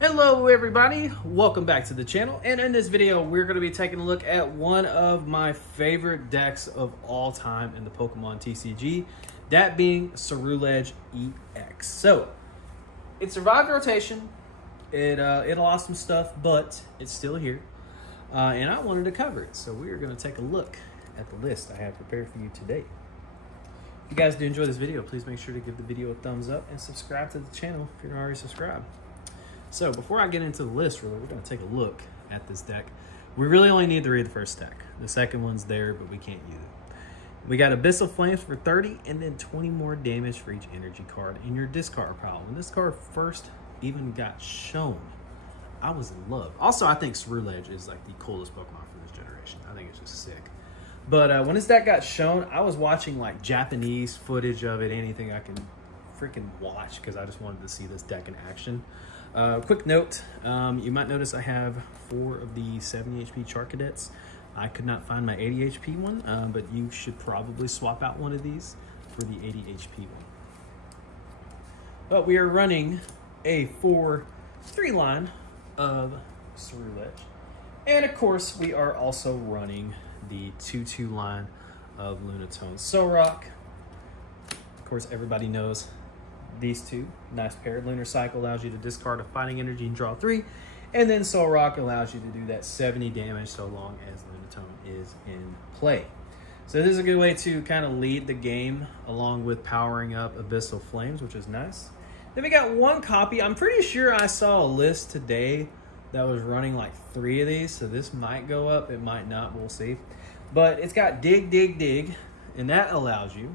Hello everybody, welcome back to the channel, and in this video we're going to be taking a look at one of my favorite decks of all time in the Pokemon TCG, that being Ceruledge EX. So, it survived rotation, it lost some stuff, but it's still here, and I wanted to cover it, so we are going to take a look at the list I have prepared for you today. If you guys do enjoy this video, please make sure to give the video a thumbs up and subscribe to the channel if you're not already subscribed. So before I get into the list, we're going to take a look at this deck. We really only need to read the first deck. The second one's there, but we can't use it. We got Abyssal Flames for 30, and then 20 more damage for each energy card in your discard pile. When this card first even got shown, I was in love. Also, I think Ceruledge is like the coolest Pokemon for this generation. I think it's just sick. But when this deck got shown, I was watching like Japanese footage of it, anything I can freaking watch, because I just wanted to see this deck in action. Quick note, you might notice I have 4 of the 70 HP Chart Cadets. I could not find my 80 HP one, but you should probably swap out one of these for the 80 HP one. But we are running a 4-3 line of Ceruledge. And of course, we are also running the 2-2 line of Lunatone Solrock. Of course, everybody knows these two. Nice pair. Lunar Cycle allows you to discard a fighting energy and draw 3. And then Solrock allows you to do that 70 damage so long as Lunatone is in play. So this is a good way to kind of lead the game along with powering up Abyssal Flames, which is nice. Then we got 1 copy. I'm pretty sure I saw a list today that was running like 3 of these. So this might go up. It might not. We'll see. But it's got Dig, Dig, Dig. And that allows you...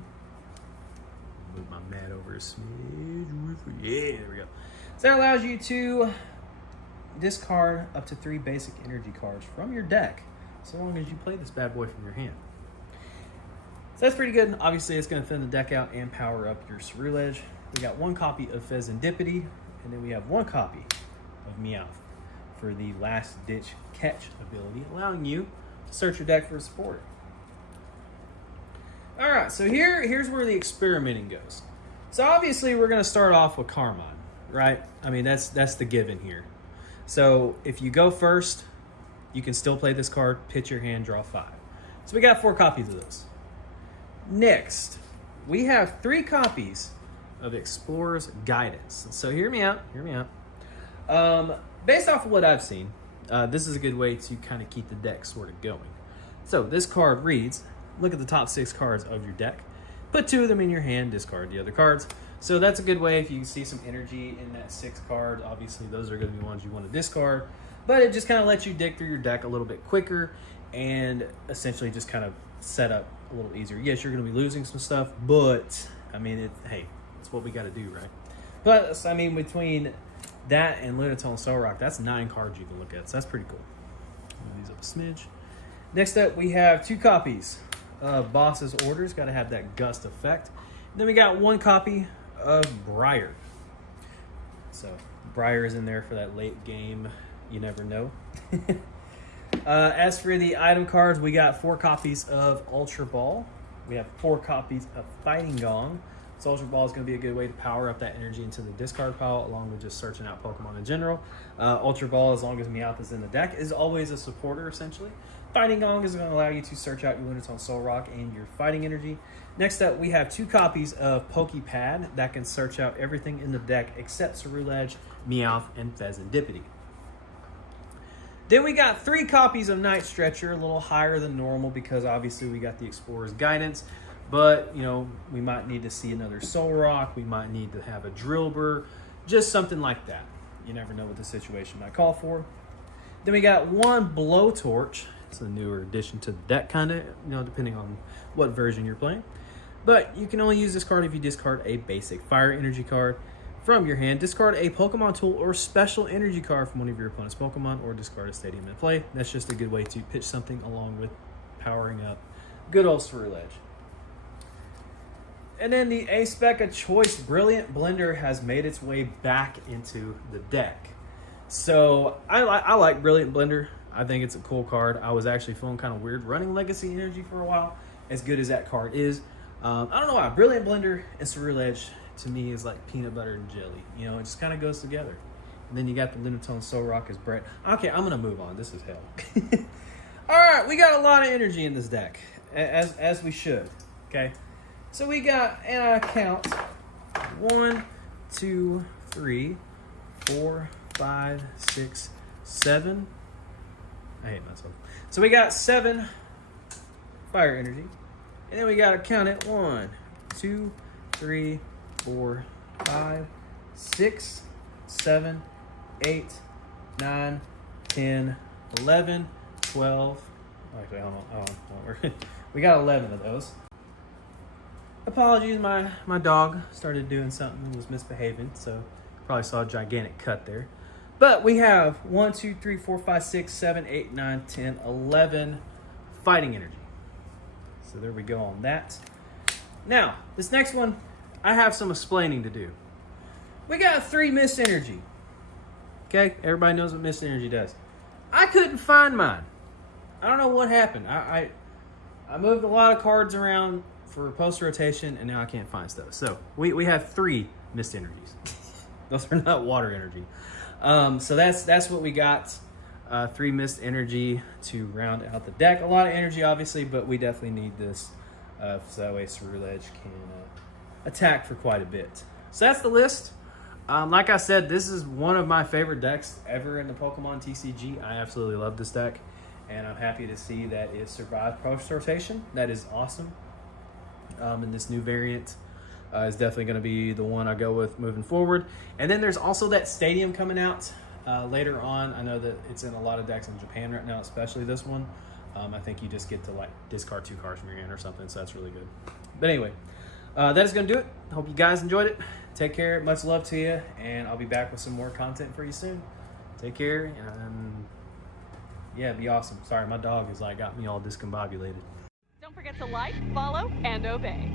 Move my mat over a smidge. Yeah, there we go. So that allows you to discard up to 3 basic energy cards from your deck, so long as you play this bad boy from your hand. So that's pretty good. Obviously, it's going to thin the deck out and power up your Ceruledge. We got 1 copy of Fezandipity, and then we have 1 copy of Meowth for the Last Ditch Catch ability, allowing you to search your deck for a support. All right, so here's where the experimenting goes. So obviously we're going to start off with Carmine, right? I mean, that's the given here. So if you go first, you can still play this card, pitch your hand, draw 5. So we got 4 copies of this. Next, we have 3 copies of Explorer's Guidance. So hear me out. Based off of what I've seen, this is a good way to kind of keep the deck sort of going. So this card reads... Look at the top 6 cards of your deck. Put 2 of them in your hand, discard the other cards. So that's a good way if you see some energy in that 6 card. Obviously, those are going to be ones you want to discard. But it just kind of lets you dig through your deck a little bit quicker and essentially just kind of set up a little easier. Yes, you're going to be losing some stuff, but, I mean, hey, it's what we got to do, right? But, I mean, between that and Lunatone Solrock, that's 9 cards you can look at. So that's pretty cool. Move these up a smidge. Next up, we have 2 copies of Boss's Orders. Got to have that gust effect. Then we got 1 copy of Briar. So Briar is in there for that late game. You never know. As for the item cards, we got 4 copies of Ultra Ball. We have 4 copies of Fighting Gong. So Ultra Ball is going to be a good way to power up that energy into the discard pile, along with just searching out Pokemon in general. Ultra Ball, as long as Meowth is in the deck, is always a supporter, essentially. Fighting Gong is going to allow you to search out your Lunatone Solrock and your fighting energy. Next up, we have 2 copies of Pokepad that can search out everything in the deck except Ceruledge, Meowth, and Fezandipity. Then we got 3 copies of Night Stretcher, a little higher than normal because obviously we got the Explorer's Guidance. But, you know, we might need to see another Solrock. We might need to have a Drillbur, just something like that. You never know what the situation might call for. Then we got 1 Blowtorch. It's a newer addition to the deck, kind of, you know, depending on what version you're playing. But you can only use this card if you discard a basic fire energy card from your hand. Discard a Pokemon tool or special energy card from one of your opponent's Pokemon, or discard a stadium in play. That's just a good way to pitch something along with powering up good old Ceruledge. And then the A-Spec of Choice Brilliant Blender has made its way back into the deck. So I like Brilliant Blender. I think it's a cool card. I was actually feeling kind of weird running Legacy Energy for a while, as good as that card is. I don't know why. Brilliant Blender and Ceruledge, to me, is like peanut butter and jelly. You know, it just kind of goes together. And then you got the Lunatone Soul Rock as Brett. Okay, I'm gonna move on. This is hell. All right, we got a lot of energy in this deck, as we should. Okay, so we got, and I count 1, 2, 3, 4, 5, 6, 7. I hate myself. So we got 7 fire energy, and then we gotta count it 1, 2, 3, 4, 5, 6, 7, 8, 9, 10, 11, 12. Actually, I don't know. We got 11 of those. Apologies, my dog started doing something and was misbehaving, so probably saw a gigantic cut there. But we have 1, 2, 3, 4, 5, 6, 7, 8, 9, 10, 11 fighting energy. So there we go on that. Now, this next one, I have some explaining to do. We got 3 mist energy. Okay, everybody knows what mist energy does. I couldn't find mine. I don't know what happened. I moved a lot of cards around for post rotation, and now I can't find stuff. So we have 3 mist energies. Those are not water energy. So that's what we got. 3 mist energy to round out the deck. A lot of energy, obviously, but we definitely need this so that way Ceruledge can attack for quite a bit. So that's the list. Like I said, this is one of my favorite decks ever in the Pokemon TCG. I absolutely love this deck, and I'm happy to see that it survived post rotation. That is awesome. And this new variant is definitely going to be the one I go with moving forward. And then there's also that stadium coming out later on. I know that it's in a lot of decks in Japan right now, especially this one. I think you just get to like discard 2 cards from your hand or something, so that's really good. But anyway, that is going to do it. Hope you guys enjoyed it. Take care. Much love to you, and I'll be back with some more content for you soon. Take care, and yeah, be awesome. Sorry, my dog is like got me all discombobulated. Don't forget to like, follow, and obey.